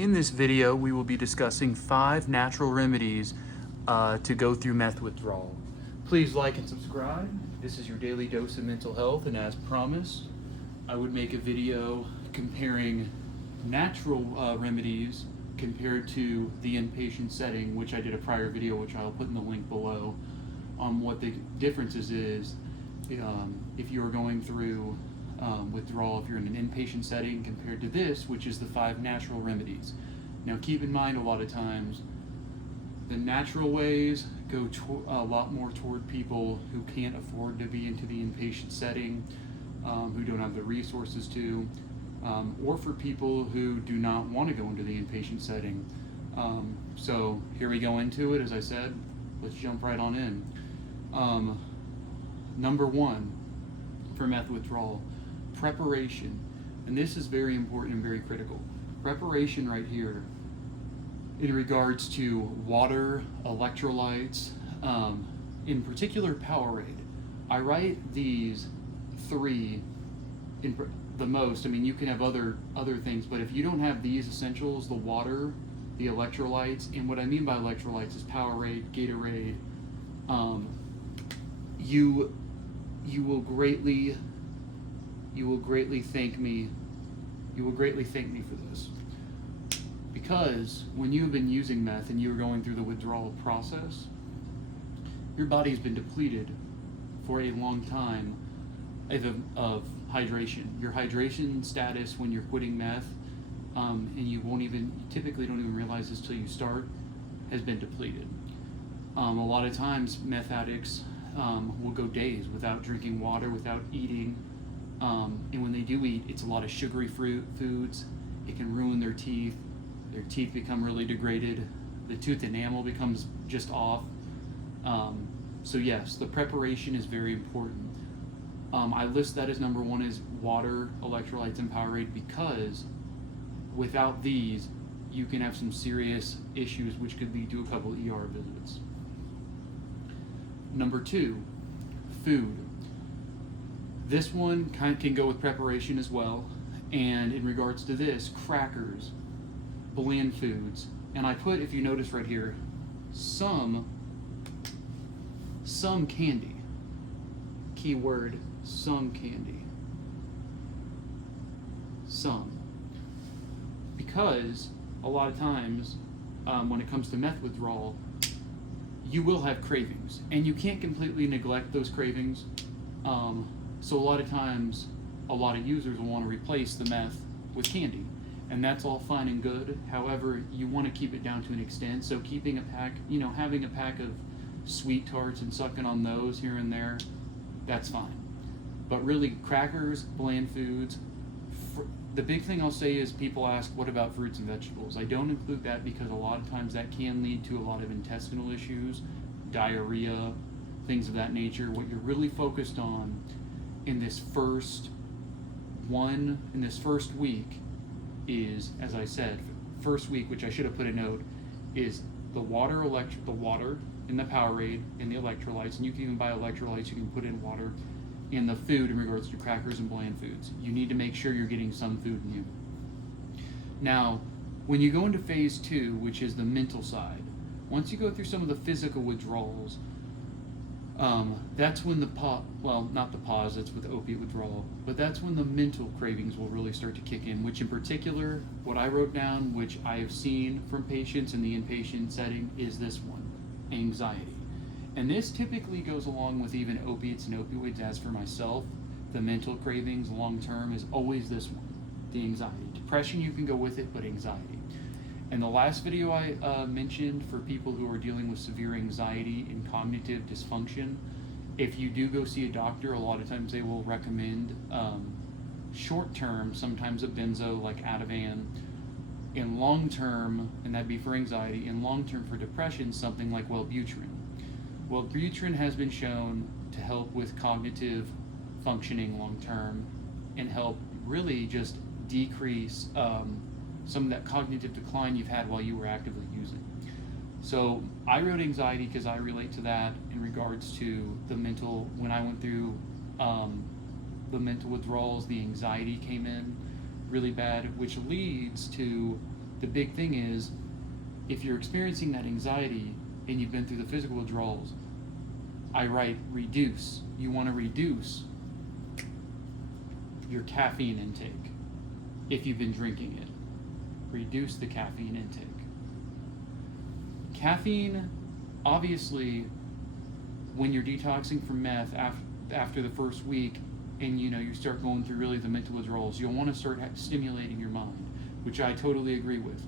In this video, we will be discussing 5 natural remedies to go through meth withdrawal. Please like and subscribe. This is your daily dose of mental health, and as promised, I would make a video comparing natural remedies compared to the inpatient setting, which I did a prior video, which I'll put in the link below, on what the differences is if you are going through withdrawal if you're in an inpatient setting compared to this, which is the 5 natural remedies. Now keep in mind, a lot of times the natural ways go a lot more toward people who can't afford to be into the inpatient setting, who don't have the resources to, or for people who do not want to go into the inpatient setting. So here we go into it. As I said, let's jump right on in. Number 1 for meth withdrawal: preparation. And this is very important and very critical. Preparation right here in regards to water, electrolytes, in particular Powerade. I write these 3 the most. I mean, you can have other things, but if you don't have these essentials, the water, the electrolytes, and what I mean by electrolytes is Powerade, Gatorade, you will greatly thank me. You will greatly thank me for this, because when you've been using meth and you're going through the withdrawal process, your body's been depleted for a long time of hydration. Your hydration status when you're quitting meth, and you typically don't even realize this till you start, has been depleted. A lot of times meth addicts will go days without drinking water, without eating, and when they do eat, it's a lot of sugary foods. It can ruin their teeth. Their teeth become really degraded. The tooth enamel becomes just off. So yes, the preparation is very important. I list that as number 1 is water, electrolytes, and Powerade, because without these, you can have some serious issues which could lead to a couple ER visits. Number 2, food. This one can go with preparation as well. And in regards to this, crackers, bland foods, and I put, if you notice right here, some candy. Keyword, some candy. Some. Because a lot of times, when it comes to meth withdrawal, you will have cravings, and you can't completely neglect those cravings. So a lot of times, a lot of users will want to replace the meth with candy, and that's all fine and good. However, you want to keep it down to an extent. So keeping a pack, having a pack of sweet tarts and sucking on those here and there, that's fine. But really, crackers, bland foods. The big thing I'll say is, people ask, what about fruits and vegetables? I don't include that because a lot of times that can lead to a lot of intestinal issues, diarrhea, things of that nature. What you're really focused on in this first week is, as I said, first week, which I should have put a note, is the water in the Powerade and the electrolytes, and you can even buy electrolytes, you can put in water, and the food in regards to crackers and bland foods. You need to make sure you're getting some food in you. Now, when you go into phase 2, which is the mental side, once you go through some of the physical withdrawals, that's when not the pause, that's with opiate withdrawal, but that's when the mental cravings will really start to kick in, which in particular, what I wrote down, which I have seen from patients in the inpatient setting, is this one: anxiety. And this typically goes along with even opiates and opioids. As for myself, the mental cravings long term is always this one, the anxiety. Depression, you can go with it, but anxiety. And the last video I mentioned, for people who are dealing with severe anxiety and cognitive dysfunction, if you do go see a doctor, a lot of times they will recommend short term, sometimes a benzo like Ativan. In long term, and that'd be for anxiety, in long term for depression, something like Wellbutrin. Wellbutrin has been shown to help with cognitive functioning long term and help really just decrease some of that cognitive decline you've had while you were actively using. So I wrote anxiety because I relate to that in regards to the mental. When I went through the mental withdrawals, the anxiety came in really bad, which leads to the big thing is, if you're experiencing that anxiety and you've been through the physical withdrawals, I write reduce. You want to reduce your caffeine intake if you've been drinking it. Reduce the caffeine intake. Caffeine, obviously, when you're detoxing from meth after the first week, and you start going through really the mental withdrawals, you'll want to start stimulating your mind, which I totally agree with.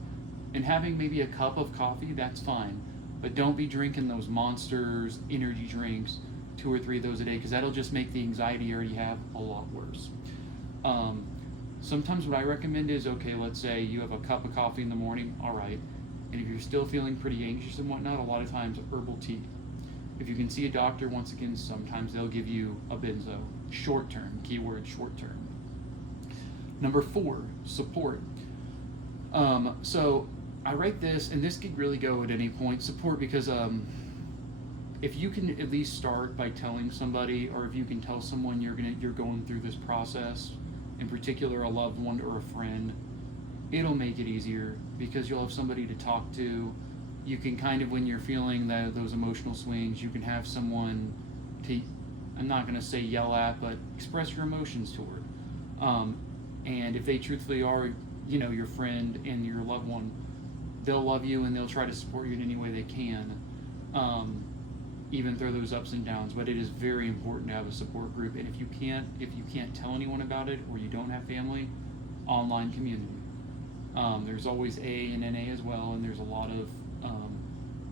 And having maybe a cup of coffee, that's fine, but don't be drinking those Monsters, energy drinks, 2 or 3 of those a day, because that'll just make the anxiety you already have a lot worse. Sometimes what I recommend is, okay, let's say you have a cup of coffee in the morning, all right, and if you're still feeling pretty anxious and whatnot, a lot of times herbal tea. If you can see a doctor, once again, sometimes they'll give you a benzo. Short term, keyword short term. Number 4, support. So I write this, and this could really go at any point, support, because if you can at least start by telling somebody, or if you can tell someone you're going through this process, in particular a loved one or a friend, it'll make it easier because you'll have somebody to talk to. You can kind of, when you're feeling those emotional swings, you can have someone to, I'm not going to say yell at, but express your emotions toward. And if they truthfully are, your friend and your loved one, they'll love you and they'll try to support you in any way they can, even through those ups and downs. But it is very important to have a support group. And if you can't tell anyone about it, or you don't have family, online community. There's always A and NA as well, and there's a lot of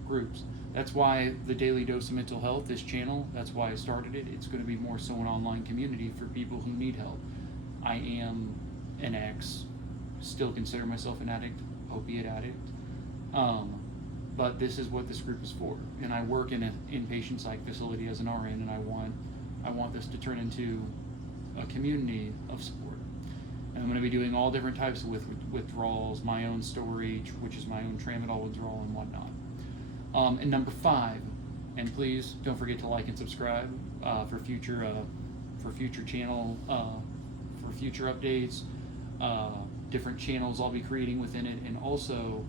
groups. That's why the Daily Dose of Mental Health, this channel, that's why I started it. It's going to be more so an online community for people who need help. I am an ex, still consider myself an addict, opiate addict, but this is what this group is for. And I work in an inpatient psych facility as an RN, and I want this to turn into a community of support. And I'm going to be doing all different types of withdrawals, my own story, which is my own tramadol withdrawal and whatnot. And number 5, and please don't forget to like and subscribe for future channel, for future updates, different channels I'll be creating within it, and also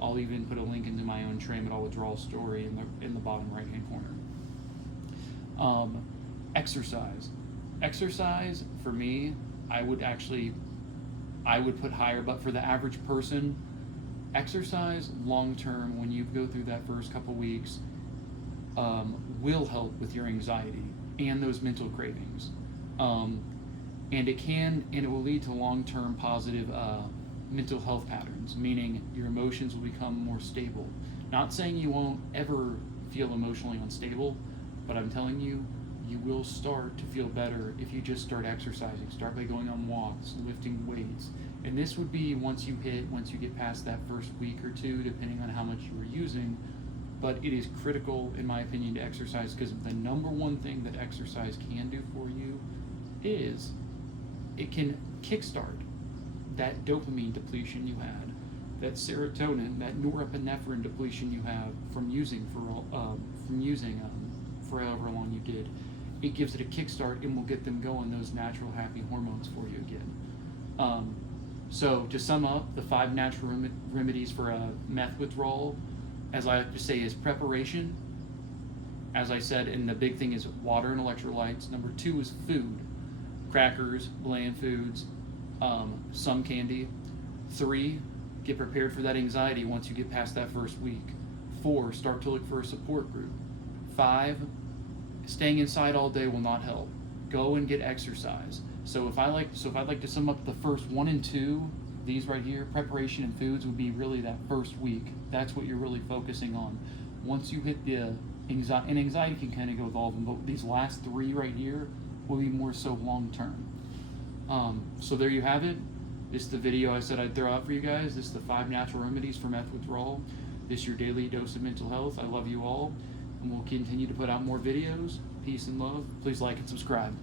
I'll even put a link into my own tramadol withdrawal story in the bottom right hand corner. Exercise. Exercise for me, I would put higher, but for the average person, exercise long term, when you go through that first couple weeks, will help with your anxiety and those mental cravings. And it will lead to long-term positive mental health patterns, meaning your emotions will become more stable. Not saying you won't ever feel emotionally unstable, but I'm telling you, you will start to feel better if you just start exercising. Start by going on walks, lifting weights. And this would be once you get past that first week or 2, depending on how much you were using. But it is critical, in my opinion, to exercise, because the number one thing that exercise can do for you is it can kickstart that dopamine depletion you had, that serotonin, that norepinephrine depletion you have from using for however long you did. It gives it a kickstart and will get them going, those natural happy hormones for you again. So to sum up, the 5 natural remedies for a meth withdrawal, as I like to say, is preparation. As I said, and the big thing is water and electrolytes. Number 2 is food, crackers, bland foods, some candy. 3, get prepared for that anxiety once you get past that first week. 4, start to look for a support group. 5, staying inside all day will not help. Go and get exercise. So if I'd like to sum up the first 1 and 2, these right here, preparation and foods, would be really that first week. That's what you're really focusing on. Once you hit the anxiety, and anxiety can kind of go with all of them, but these last 3 right here will be more so long term. So there you have it. This is the video I said I'd throw out for you guys. This is the 5 natural remedies for meth withdrawal. This is your daily dose of mental health. I love you all, and we'll continue to put out more videos. Peace and love. Please like and subscribe.